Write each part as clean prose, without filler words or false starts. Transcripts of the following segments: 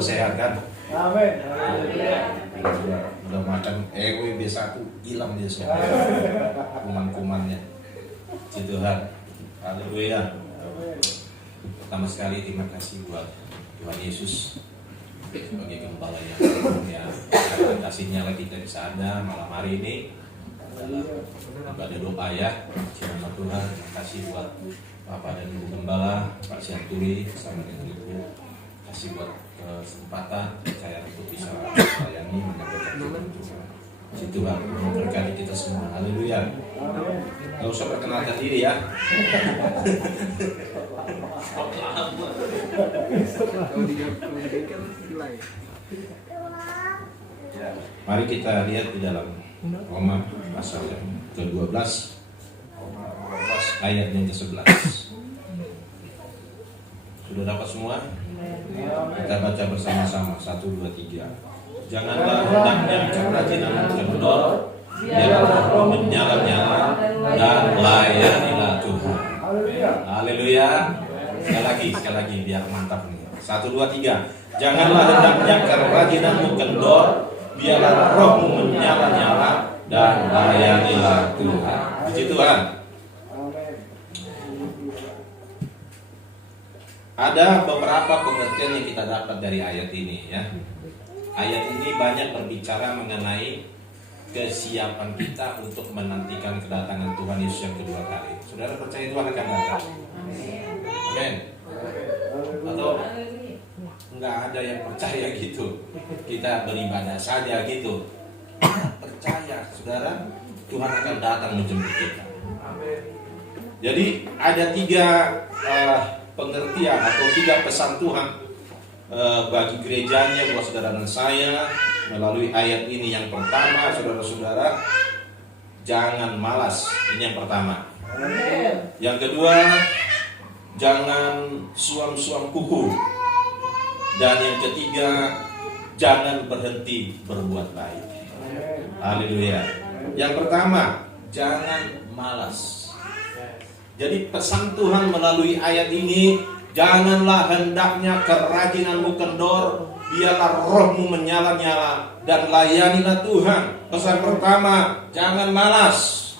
Udah sehat kan? Amin. Udah makan B1 hilang dia semua kuman-kumannya. Puji Tuhan. Haleluya. Pertama sekali terima kasih buat Tuhan Yesus sebagai gembala yang kasihnya lagi kita bisa ada malam hari ini dalam ibadah doa ya. Nama Tuhan, terima kasih buat Bapak dan Ibu Gembala, Pak Sianturi sama dengan Ibu. Kasih buat kesempatan saya untuk bisa melayani menyampaikan firman Tuhan. Puji Tuhan memberkati kita semua. Haleluya. Gak usah perkenalkan diri ya. Mari kita lihat di dalam Roma pasal yang ke-12 ayat yang ke-11. Sudah dapat semua? Kita baca bersama-sama 1, 2, 3. Janganlah hendaknya kerajinan kendor, biarlah roh menyala-nyala dan layanilah Tuhan. Haleluya. Sekali lagi biar mantap nih. 1, 2, 3. Janganlah hendaknya kerajinanmu kendor, biarlah rohmu menyala-nyala dan layanilah Tuhan. Puji Tuhan. Ada beberapa pengertian yang kita dapat dari ayat ini ya. Ayat ini banyak berbicara mengenai kesiapan kita untuk menantikan kedatangan Tuhan Yesus yang kedua kali. Saudara percaya Tuhan akan datang? Amin. Atau enggak ada yang percaya gitu? Kita beribadah saja gitu. Percaya, saudara, Tuhan akan datang menjemput kita. Jadi ada 3 pengertian atau 3 pesan Tuhan bagi gerejanya buat saudara dan saya melalui ayat ini. Yang pertama, saudara-saudara, jangan malas. Ini yang pertama. Yang kedua, jangan suam-suam kuku. Dan yang ketiga, jangan berhenti berbuat baik. Haleluya. Yang pertama, jangan malas. Jadi pesan Tuhan melalui ayat ini, janganlah hendaknya kerajinanmu kendor, biarlah rohmu menyala-nyala dan layanilah Tuhan. Pesan pertama, jangan malas.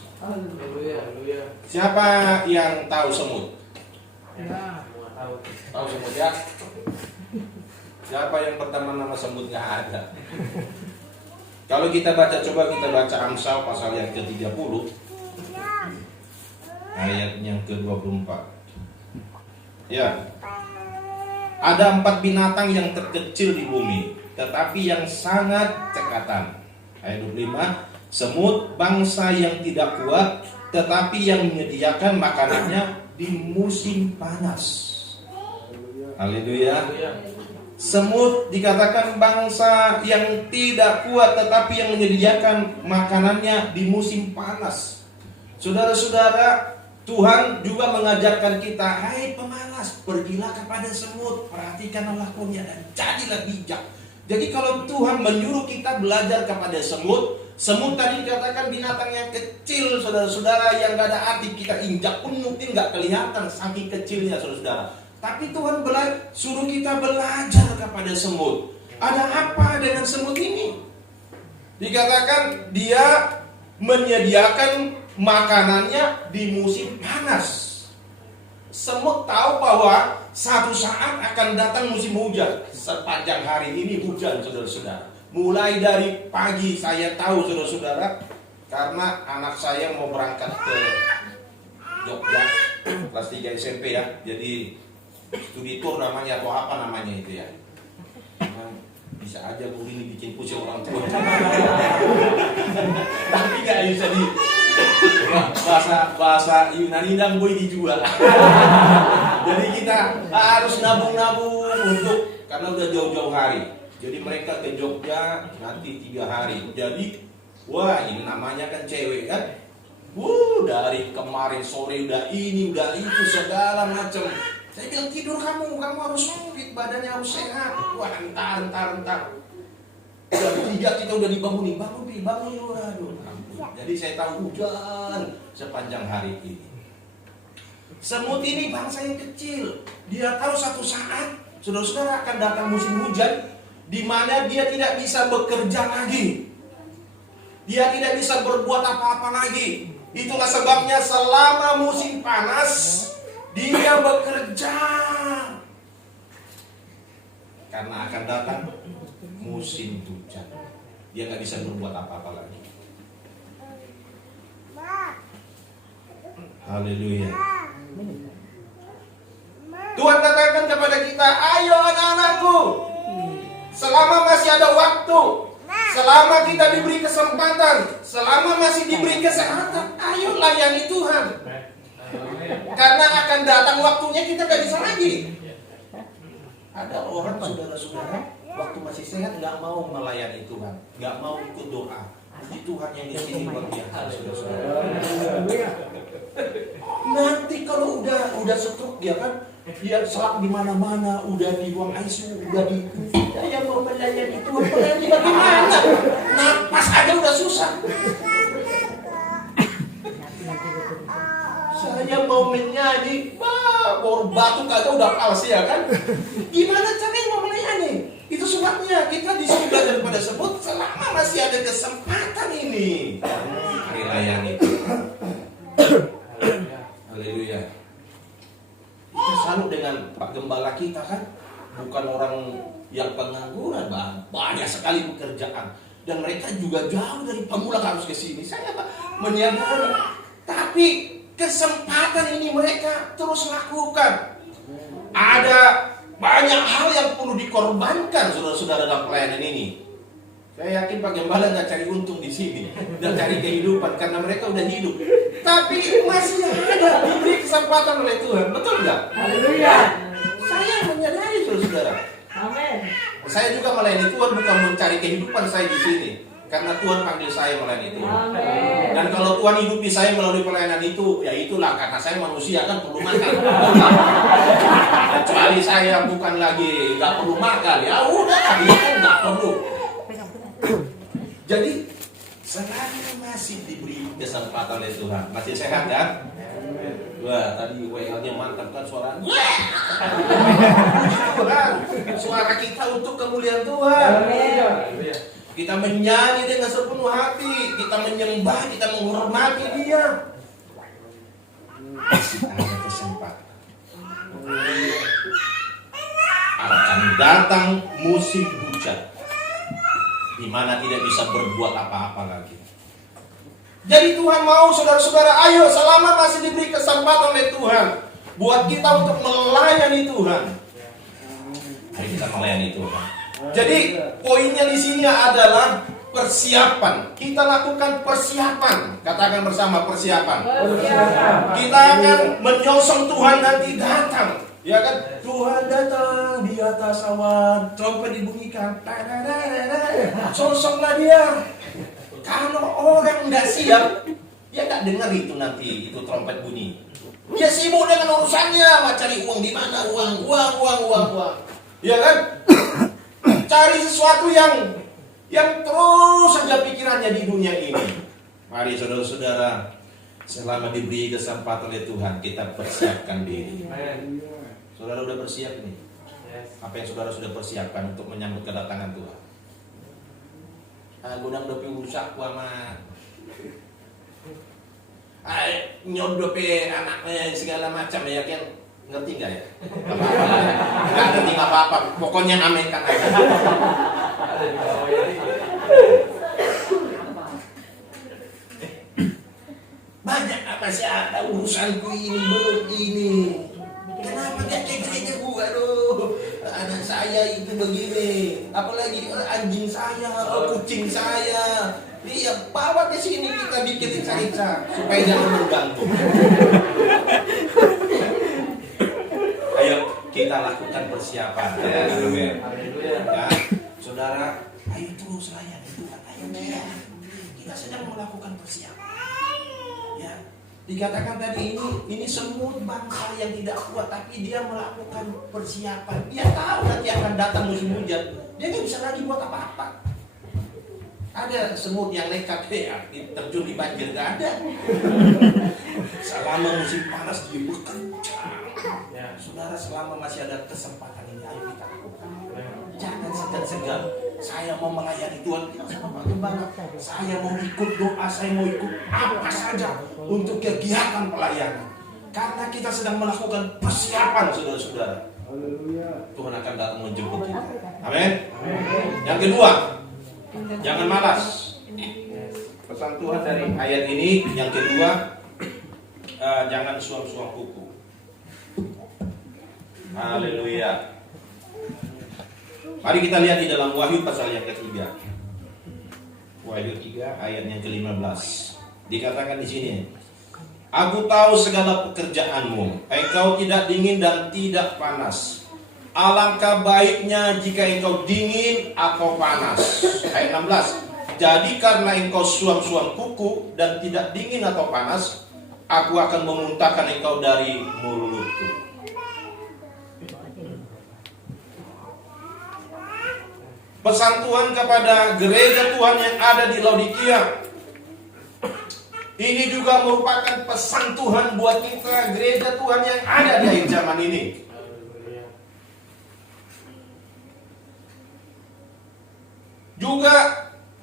Siapa yang tahu semut? Tahu semut ya? Siapa yang pertama nama semut? Nggak ada. Kalau kita baca, coba kita baca Amsal pasal yang ke-30 ayat yang ke-24. Ya. Ada 4 binatang yang terkecil di bumi, tetapi yang sangat cekatan. Ayat 25, semut bangsa yang tidak kuat, tetapi yang menyediakan makanannya di musim panas. Haleluya. Semut dikatakan bangsa yang tidak kuat, tetapi yang menyediakan makanannya di musim panas. Saudara-saudara, Tuhan juga mengajarkan kita, hai pemalas, pergilah kepada semut, perhatikanlah lakunya dan jadilah bijak. Jadi kalau Tuhan menyuruh kita belajar kepada semut, semut tadi dikatakan binatang yang kecil, saudara-saudara, yang gak ada arti, kita injak pun mungkin gak kelihatan saking kecilnya, saudara-saudara. Tapi Tuhan suruh kita belajar kepada semut. Ada apa dengan semut ini? Dikatakan dia menyediakan makanannya di musim panas. Semut tahu bahwa satu saat akan datang musim hujan. Sepanjang hari ini hujan, saudara-saudara. Mulai dari pagi saya tahu, saudara-saudara, karena anak saya mau berangkat ke Jogja kelas 3 SMP ya. Jadi studi tour namanya atau apa namanya itu ya. Bisa aja Bu ini bikin pusing orang tua. Tapi gak bisa di bahasa Yunani dan gue dijual. Jadi kita harus nabung-nabung untuk, karena udah jauh-jauh hari. Jadi mereka ke Jogja nanti 3 hari. Jadi wah ini namanya kan cewek kan. Dari kemarin sore udah ini udah itu segala macam. Saya bilang tidur kamu harus fit, badannya harus sehat. Wah entar. Udah 3 kita udah dibangunin, bangun dulu. Aduh. Jadi saya tahu hujan sepanjang hari ini. Semut ini bangsa yang kecil. Dia tahu satu saat saudara-saudara akan datang musim hujan. di mana dia tidak bisa bekerja lagi. Dia tidak bisa berbuat apa-apa lagi. Itulah sebabnya selama musim panas dia bekerja. Karena akan datang musim hujan, dia nggak bisa berbuat apa-apa lagi. Haleluya. Tuhan katakan kepada kita, ayo anak-anakku, selama masih ada waktu, selama kita diberi kesempatan, selama masih diberi kesehatan, ayo layani Tuhan. Karena akan datang waktunya kita nggak bisa lagi. Ada orang, saudara-saudara, waktu masih sehat nggak mau melayani Tuhan, nggak mau ikut doa. Puji Tuhan yang di sini luar biasa, saudara-saudara. Nanti kalau udah stroke dia kan, dia selak di mana-mana, udah di ruang ICU, udah di, saya mau melayani Tuhan, melayani bagaimana? Napas aja udah susah. Saya mau menyanyi, baru batu kagak udah kalas ya kan? Gimana caranya mau melayani? Itu sebabnya kita di surga daripada sebut selama masih ada kesempatan ini, mari layani. Haleluya. Kita salut dengan Pak Gembala kita kan, bukan orang yang pengangguran, banyak sekali pekerjaan, dan mereka juga jauh dari Pamulang harus ke sini. Saya menyadari, tapi kesempatan ini mereka terus lakukan. Ada banyak hal yang perlu dikorbankan, saudara-saudara, dalam pelayanan ini. Saya yakin Pak Gembala nggak cari untung di sini, nggak cari kehidupan karena mereka udah hidup. Tapi masih ada diberi kesempatan oleh Tuhan, betul nggak? Haleluya. Saya menyadari, saudara-saudara. Amin. Saya juga melayani Tuhan bukan mencari kehidupan saya di sini, karena Tuhan panggil saya melayani Tuhan. Amin. Dan kalau Tuhan hidupi saya melalui pelayanan itu, ya itulah karena saya manusia kan perlu makan. Kecuali saya bukan lagi nggak perlu makan, ya udah, dia kan nggak perlu. Jadi selama masih diberi kesempatan oleh Tuhan, masih sehat kan? Wah, tadi WL-nya mantap kan suara. Suara kita untuk kemuliaan Tuhan. Kita menyanyi dengan sepenuh hati, kita menyembah, kita menghormati Dia. Masih ada kesempatan. Akan datang musim hujan, di mana tidak bisa berbuat apa-apa lagi. Jadi Tuhan mau, saudara-saudara, ayo selama masih diberi kesempatan oleh Tuhan, buat kita untuk melayani Tuhan. Mari kita melayani Tuhan. Jadi poinnya di sini adalah persiapan. Kita lakukan persiapan. Katakan bersama, persiapan. Kita akan menyosong Tuhan nanti datang. Ya kan? Tuhan datang di atas awan, trompet dibunyikan. Sosoklah Dia. Kalau orang nggak siap, dia nggak dengar itu nanti itu trompet bunyi. Dia sibuk dengan urusannya, mau cari uang di mana, uang. Ya kan? Cari sesuatu yang terus saja pikirannya di dunia ini. Mari saudara-saudara, selama diberi kesempatan oleh Tuhan, kita persiapkan diri. Saudara sudah bersiap nih? Apa yang saudara sudah persiapkan untuk menyambut kedatangan Tuhan? Gudang dopi rusak sama nyodope anaknya segala macam ya kan, ngerti nggak ya? Nggak ngerti apa-apa, pokoknya amekan aja. Banyak apa sih, ada urusanku ini belum ini. Kenapa dia cek-cek gua, aduh, anak saya itu begini, apalagi anjing saya, kucing saya, dia bawa ke sini kita bikin iksa-iksa supaya jangan mengganggu. Ayo kita lakukan persiapan. Ya, saudara, ayo terus layani Tuhan, ayo kita sedang melakukan persiapan. Ya. Dikatakan tadi ini semut bangsa yang tidak kuat, tapi dia melakukan persiapan. Dia tahu nanti akan datang musim hujan, dia nggak bisa lagi buat apa-apa. Ada semut yang nekat ya terjun di banjir, nggak ada. Selama musim panas dia bekerja. Saudara, selama masih ada kesempatan ini, ayo kita lakukan. Jangan dan segan. Saya mau melayani Tuhan. Bilang sama Pak Gembala, saya mau ikut doa, saya mau ikut apa saja untuk kegiatan pelayanan. Karena kita sedang melakukan persiapan, saudara-saudara. Tuhan akan datang menjemput kita. Amin. Yang kedua, jangan malas. Pesan Tuhan dari ayat ini yang kedua, jangan suam-suam kuku. Haleluya. Mari kita lihat di dalam Wahyu pasal yang ketiga. Wahyu 3 ayat yang ke-15. Dikatakan di sini, Aku tahu segala pekerjaanmu, engkau tidak dingin dan tidak panas. Alangkah baiknya jika engkau dingin atau panas. Ayat 16. Jadi karena engkau suam-suam kuku dan tidak dingin atau panas, aku akan memuntahkan engkau dari mulutku. Pesan Tuhan kepada gereja Tuhan yang ada di Laodikia. Ini juga merupakan pesan Tuhan buat kita, gereja Tuhan yang ada di akhir zaman ini. Juga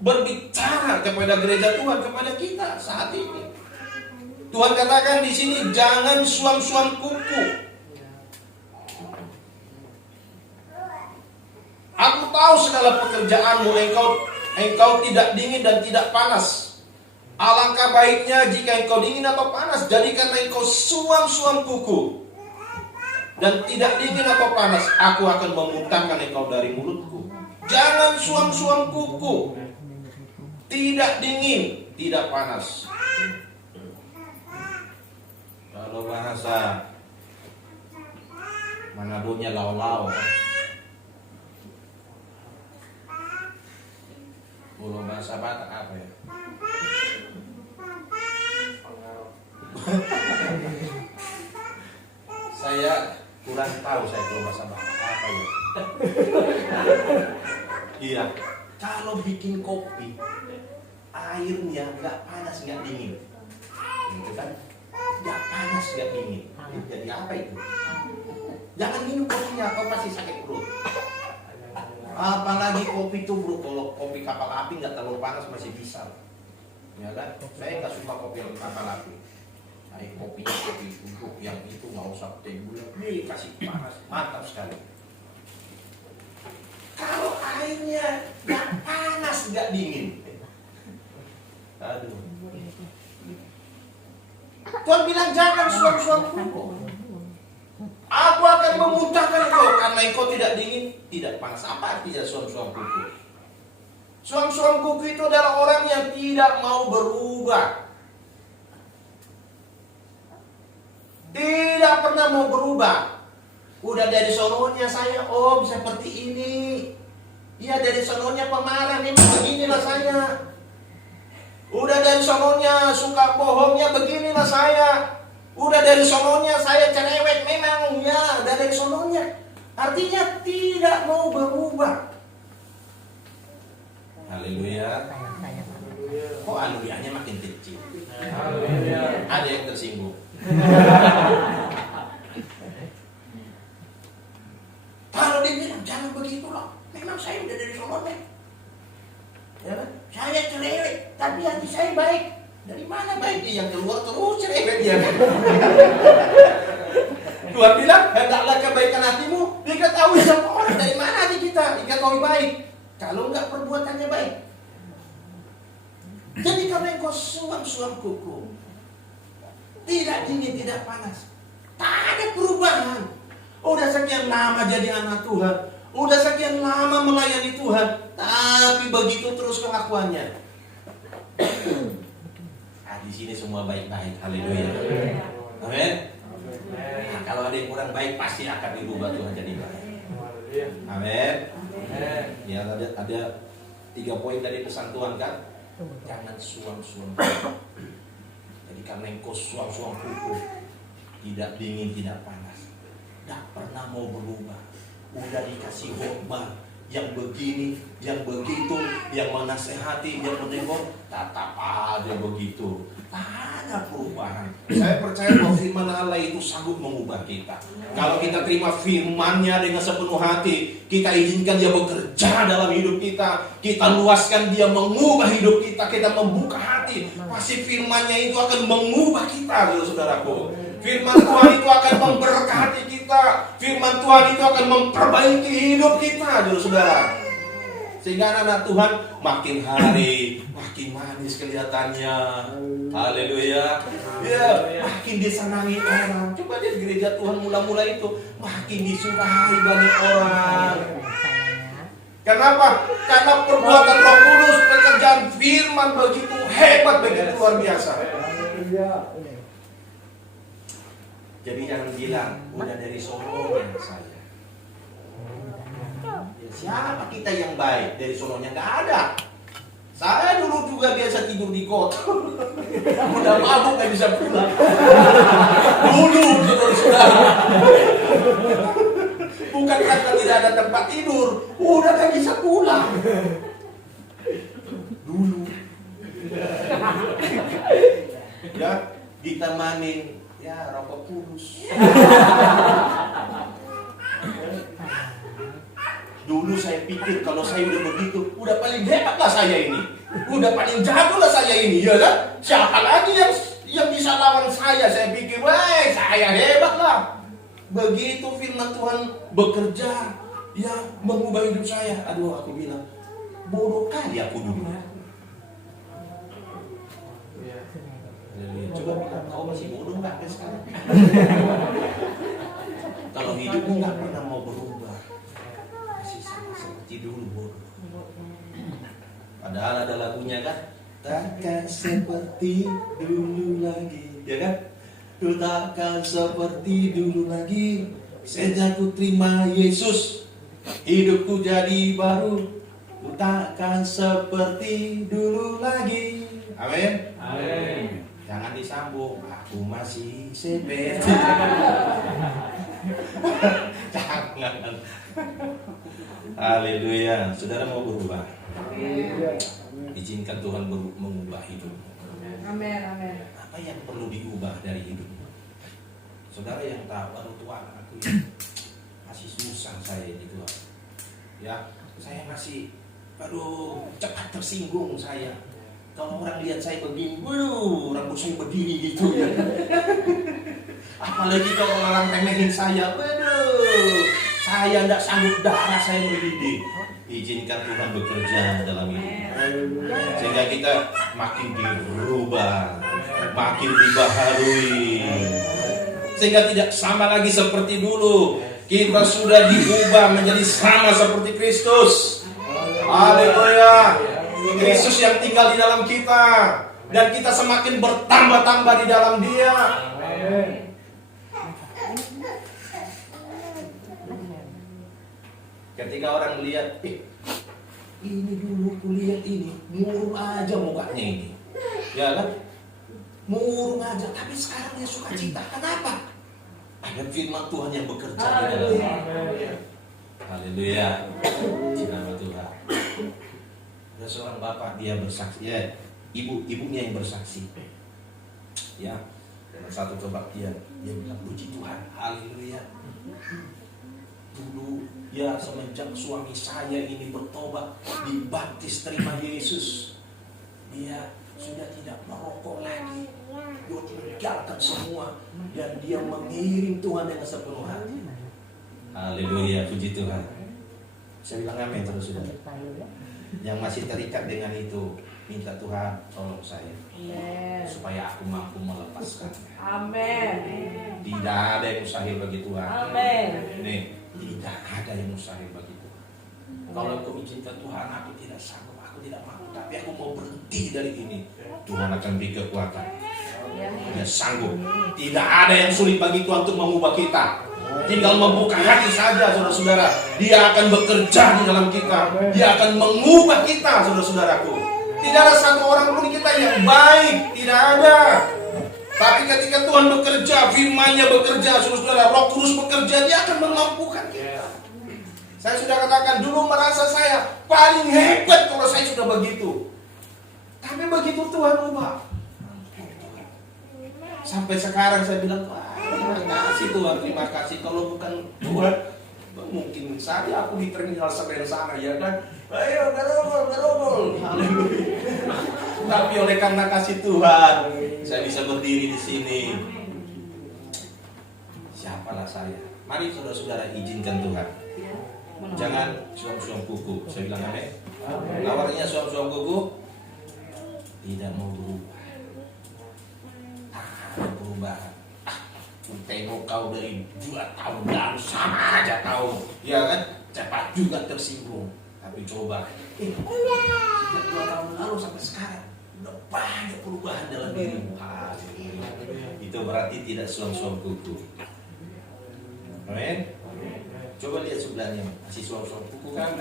berbicara kepada gereja Tuhan, kepada kita saat ini. Tuhan katakan di sini, jangan suam-suam kuku. Aku tahu segala pekerjaanmu, engkau tidak dingin dan tidak panas. Alangkah baiknya jika engkau dingin atau panas. Jadi karena engkau suam-suam kuku dan tidak dingin atau panas, aku akan memuntahkan engkau dari mulutku. Jangan suam-suam kuku. Tidak dingin, tidak panas. Kalau bahasa Manadonya lau-lau. Kalau bahasa Batak apa ya? Saya kurang tahu saya kalau bahasa Batak apa ya. Iya, kalau bikin kopi airnya nggak panas nggak dingin, gitu kan? Nggak panas nggak dingin. Jadi apa itu? Jangan minum kopinya, kau pasti sakit perut. Apalagi kopi itu bro, kalau kopi kapal api nggak terlalu panas masih bisa, ya kan? Saya nggak suka kopi kapal api. Kopinya kopi bubuk yang itu nggak usah teh gula, kasih panas, mantap sekali. Kalau airnya nggak panas nggak dingin, aduh. Tuhan bilang jangan suam-suam kuku. Aku akan memuntahkan engkau karena engkau tidak dingin, tidak panas. Apa artinya suam-suam kuku? Suam-suam kuku itu adalah orang yang tidak mau berubah. Tidak pernah mau berubah. Udah dari sononya saya, seperti ini. Iya dari sononya pemarah, nih beginilah saya. Udah dari sononya suka bohongnya, beginilah saya. Udah dari sononya saya cerewet memang, ya dari sononya. Artinya tidak mau berubah. Haleluya. Kok haleluyanya makin kecil? Haleluya. Ada yang tersinggung. Kalau dia bilang jangan begitu loh, memang saya udah dari sononya. Ya, saya cerewet, tapi hati saya baik. Dari mana baiknya? Yang keluar terus cerewet ya. Tuhan bilang, hendaklah kebaikan hatimu diketahui sama orang. Dari mana hati kita diketahui baik? Kalau enggak perbuatannya baik. Jadi karena engkau suam-suam kuku, tidak dingin, tidak panas, tak ada perubahan. Udah sekian lama jadi anak Tuhan, udah sekian lama melayani Tuhan, tapi begitu terus kelakuannya. Di sini semua baik-baik, haleluya. Amin. Nah, kalau ada yang kurang baik pasti akan dirubah Tuhan jadi baik. Amin. Ya ada 3 poin dari pesan Tuhan kan. Jangan suam-suam. Jadi karena engkau suam-suam kuku, tidak dingin, tidak panas, tidak pernah mau berubah. Udah dikasih khotbah, yang begini, yang begitu, yang menasehati, yang menengok, tetap aja begitu. Tak ada perubahan. Saya percaya bahwa firman Allah itu sanggup mengubah kita. Kalau kita terima firman-Nya dengan sepenuh hati, kita izinkan Dia bekerja dalam hidup kita, kita luaskan Dia mengubah hidup kita, kita membuka hati, pasti firman-Nya itu akan mengubah kita, saudaraku. Firman Tuhan itu akan memberkati kita. Firman Tuhan itu akan memperbaiki hidup kita, saudara. Sehingga anak-anak Tuhan makin hari makin manis kelihatannya. Haleluya. Ya, makin disenangi orang. Coba di gereja Tuhan mula-mula itu makin disukai banyak orang. Kenapa? Karena perbuatan Roh Kudus, pekerjaan firman begitu hebat, begitu luar biasa. Jadi jangan bilang udah dari sononya saya. Ya, siapa kita yang baik dari sononya? Nggak ada. Saya dulu juga biasa tidur di kota. Udah mabuk nggak bisa pulang. Dulu saudara-saudara. Bukan karena tidak ada tempat tidur, udah nggak bisa pulang. Dulu. Ya, ditemanin ya rokok Kudus. Dulu saya pikir kalau saya udah begitu, udah paling hebat lah saya ini, udah paling jago lah saya ini, ya kan? Siapa lagi yang bisa lawan saya? Saya pikir, wah saya hebat lah. Begitu firman Tuhan bekerja, ya mengubah hidup saya. Aduh, aku bilang bodoh kali aku dulu. Coba bilang, kau masih bodoh nggak sekarang? Kalau hidupmu nggak pernah mau berubah, masih sama seperti dulu bodoh. Padahal ada lagunya kan, takkan seperti dulu lagi, ya kan? Ku takkan seperti dulu lagi, sejak ku terima Yesus, hidupku jadi baru. Ku takkan seperti dulu lagi. Amin. Amin. Jangan disambung, aku masih seperti. Jangan. Haleluya. Saudara mau berubah? Izinkan Tuhan mengubah hidup. Amin, amin. Apa yang perlu diubah dari hidup? Saudara yang tahu, aduh Tuhan, aku masih susah saya di Tuhan. Ya, saya masih, aduh, cepat tersinggung saya. Kalau orang lihat saya begini, waduh, rambut saya berdiri gitu ya. Apalagi kalau orang remehin saya, waduh, saya tidak sanggup, darah saya mendidih. Izinkan Tuhan bekerja dalam hidup, sehingga kita makin dirubah, makin dibaharui, sehingga tidak sama lagi seperti dulu. Kita sudah diubah menjadi sama seperti Kristus. Haleluya. Kristus yang tinggal di dalam kita, dan kita semakin bertambah-tambah di dalam Dia. Ketika orang melihat, ini dulu kulihat ini, murung aja mukanya ini, ya kan? Murung aja, tapi sekarang dia suka cita. Kenapa? Ada firman Tuhan yang bekerja di dalamnya. Haleluya. Nama Tuhan. Ada seorang bapak, dia bersaksi, ya, ibunya yang bersaksi, ya, dalam satu kebaktian, dia bilang, puji Tuhan, haleluya. Dulu, ya, semenjak suami saya ini bertobat, dibaptis terima Yesus, dia sudah tidak merokok lagi, dia tinggalkan semua, dan dia mengiring Tuhan dengan sepenuh hati. Haleluya, puji Tuhan. Saya bilang amin terus, sudah. Yang masih terikat dengan itu, minta Tuhan tolong saya, supaya aku mampu melepaskan. Amin. Tidak ada yang mustahil bagi Tuhan. Amin. Nih, tidak ada yang mustahil bagi Tuhan. Kalau kau izinkan Tuhan, aku tidak sanggup, aku tidak mampu, tapi aku mau berhenti dari ini, Tuhan akan beri kekuatan. Dia sanggup. Tidak ada yang sulit bagi Tuhan untuk mengubah kita. Tinggal membuka hati saja, saudara-saudara. Dia akan bekerja di dalam kita. Dia akan mengubah kita, saudara-saudaraku. Tidak ada satu orang pun kita yang baik, tidak ada. Tapi ketika Tuhan bekerja, firman-Nya bekerja, saudara-saudara, Roh Kudus bekerja, Dia akan memampukan kita. Saya sudah katakan dulu merasa saya paling hebat kalau saya sudah begitu. Tapi begitu Tuhan ubah. Sampai sekarang saya bilang, wah, terima kasih Tuhan, terima kasih. Kalau bukan Tuhan, mungkin saja aku di terminal sebelah sana, ya kan? Ayo, garobol. Haleluya. Tapi oleh karena kasih Tuhan, saya bisa berdiri di sini. Siapalah saya? Mari saudara-saudara izinkan Tuhan. Jangan suam-suam kuku. Saya bilang amin. Lawarnya suam-suam kuku tidak mau berubah. Ada perubahan. Tengok kau dari 2 tahun lalu sama aja tahu, ya kan? Cepat juga tersinggung. Tapi coba, sejak 2 tahun lalu sampai sekarang udah banyak perubahan dalam dirimu. Itu berarti tidak suam-suam kuku. Amin. Coba lihat sebelahnya, masih suam-suam kuku kan?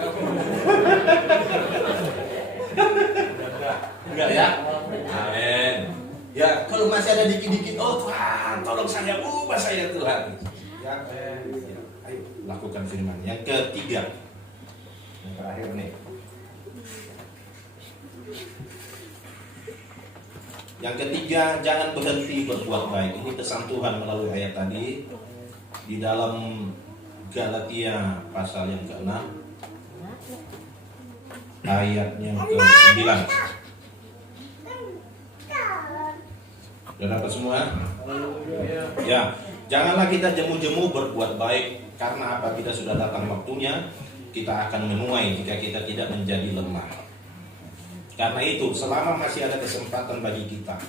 Enggak ya? Amin. Ya, kalau masih ada dikit-dikit, oh Tuhan, tolong saya, ubah saya Tuhan. Ya, ayo lakukan firman. Yang ketiga, yang terakhir nih. Yang ketiga, jangan berhenti berbuat baik. Ini pesan Tuhan melalui ayat tadi di dalam Galatia pasal yang ke-6 ayatnya ke-9. Sudah dapat semua? Ya, janganlah kita jemu-jemu berbuat baik, karena apabila sudah datang waktunya, kita akan menuai jika kita tidak menjadi lemah. Karena itu, selama masih ada kesempatan bagi kita,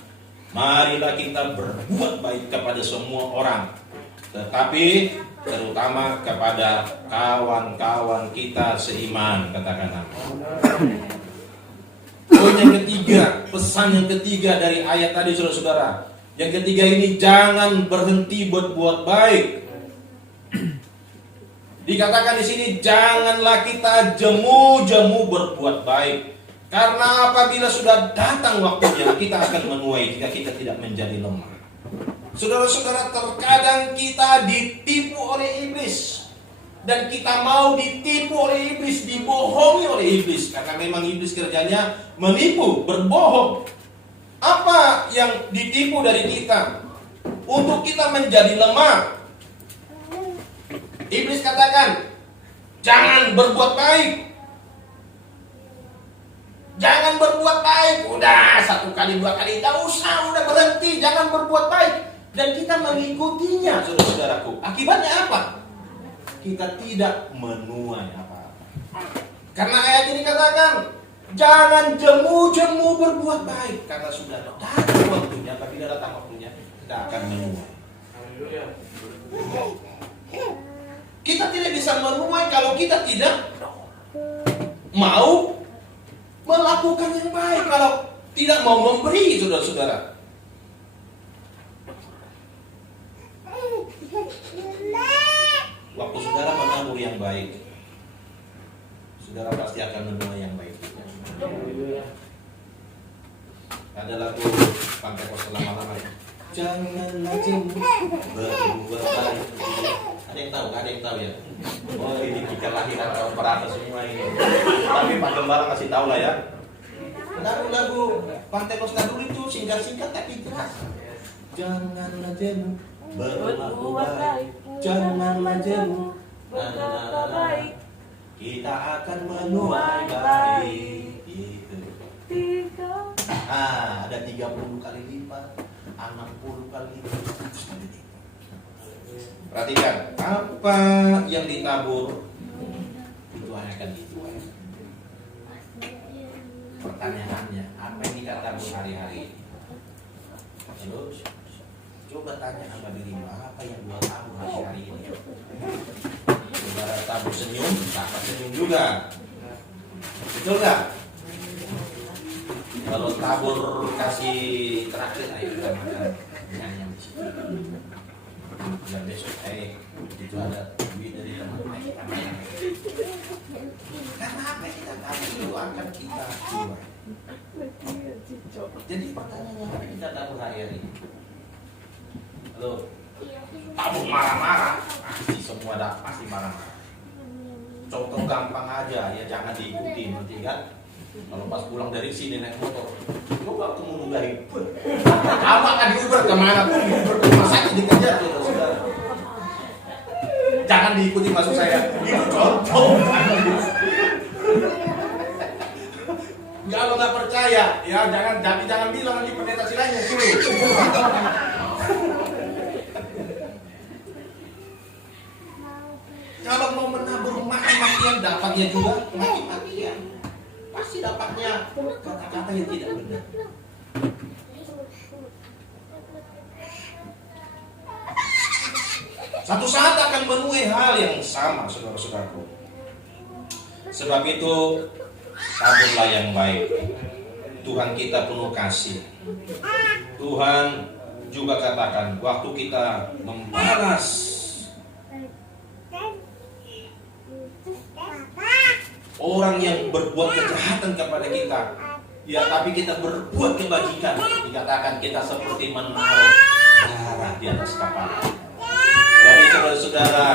marilah kita berbuat baik kepada semua orang, tetapi terutama kepada kawan-kawan kita seiman. Katakan amin. Poin yang ketiga, pesan yang ketiga dari ayat tadi saudara-saudara. Yang ketiga ini, jangan berhenti berbuat baik. Dikatakan di sini, janganlah kita jemu-jemu berbuat baik. Karena apabila sudah datang waktunya, kita akan menuai jika kita tidak menjadi lemah. Saudara-saudara, terkadang kita ditipu oleh iblis. Dan kita mau ditipu oleh iblis, dibohongi oleh iblis. Karena memang iblis kerjanya menipu, berbohong. Apa yang ditipu dari kita? Untuk kita menjadi lemah. Iblis katakan, jangan berbuat baik. Jangan berbuat baik. Udah 1 kali 2 kali, tidak usah, udah berhenti, jangan berbuat baik. Dan kita mengikutinya, saudara-saudaraku. Akibatnya apa? Kita tidak menuai apa-apa. Karena ayat ini katakan, jangan jemu-jemu berbuat baik, karena sudah datang waktunya. Apabila datang waktunya, kita akan menuai. Kita tidak bisa menuai kalau kita tidak mau melakukan yang baik, kalau tidak mau memberi, saudara-saudara. Waktu saudara menabur yang baik, saudara pasti akan menuai yang baik juga. Ada lagu Pantai Kos lama-lama, janganlah jemu berbuat baik. Ada yang tahu? Ada yang tahu ya? Oh, ini kita lahiran tahun berapa semua ini. Tapi Pak Gembala masih tahu lah ya. Lagu Pantai Kos dulu itu singkat-singkat tapi jelas. Janganlah jemu berbuat baik. Janganlah jemu berbuat baik, kita akan menuai baik. Gitu. Ada 30 kali lipat, 60 kali lipat. Perhatikan, apa yang ditabur itu akan dituai. Pertanyaannya, apa yang kita tabur hari-hari ini? Halo? Coba tanya sama dirimu, apa yang gua tabur hari ini? Saudara tabur senyum, dapat senyum juga. Betul nggak? Kalau tabur kasih terakhir, ayo kita makan nyanyi di situ. Dan besok, itu ada duit dari teman. Karena apa kita tabur itu akan kita tuai. Jadi pertanyaannya, apa yang kita tabur hari ini? Halo, tabur marah-marah, pasti semua pasti marah-marah. contoh gampang aja, ya jangan diikuti nanti kan. Kalau pas pulang dari sini naik motor, coba kamu nunggahin. Apa kan di Uber kemana pun, di Uber ke rumah sakit dikejar, saudara. Jangan diikuti maksud saya. Itu contoh. Kalau nggak percaya, ya jangan bilang nanti pendeta silanya suruh. Kalau mau menabur maki-makian, dapatnya juga maki-makian. Pasti dapatnya kata-kata yang tidak benar. Satu saat akan menuai hal yang sama, saudara-saudaraku. Sebab itu, taburlah yang baik. Tuhan kita penuh kasih. Tuhan juga katakan, waktu kita membalas orang yang berbuat kejahatan kepada kita, ya tapi kita berbuat kebajikan, dikatakan kita seperti menaruh darah di atas kapal. Jadi saudara-saudara,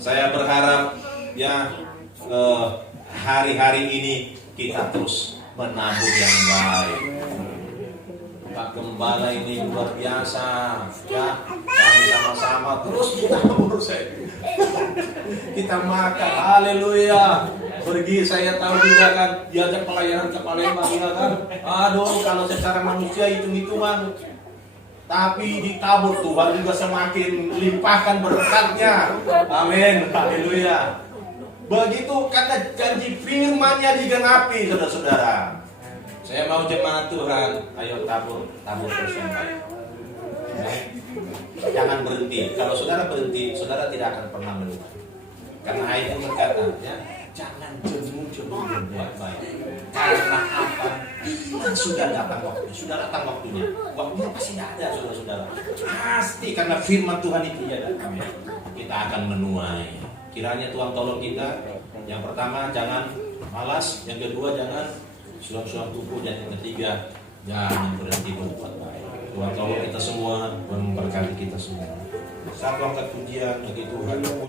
saya berharap ya hari-hari ini kita terus menabur yang baik. Pak Gembala ini luar biasa, ya kami sama-sama terus menabur saya. Kita makan, haleluya. Pergi saya tahu juga kan, diajak pelayanan ke Palembang ya kan. Aduh, kalau secara manusia hitung-hitungan, tapi ditabur Tuhan juga semakin limpahkan berkatnya. Amin, haleluya. Begitu karena janji firman-Nya digenapi, saudara-saudara. Saya mau jemaat Tuhan, ayo tabur terus yang baik. Jangan berhenti. Kalau saudara berhenti, saudara tidak akan pernah menuai. Karena ayat itu berkata, ya, jangan jemu-jemu berbuat baik. Karena apa? Sudah datang waktunya. Sudah datang waktunya. Waktunya pasti ada, saudara-saudara. Pasti karena firman Tuhan itu ya datang. Kita akan menuai. Kiranya Tuhan tolong kita. Yang pertama, jangan malas. Yang kedua, jangan suam-suam tubuh. Dan yang ketiga, jangan berhenti berbuat baik. Tuhan tolong kita semua. Tuhan memberkati kita semua. Satu angkat pujian bagi Tuhan.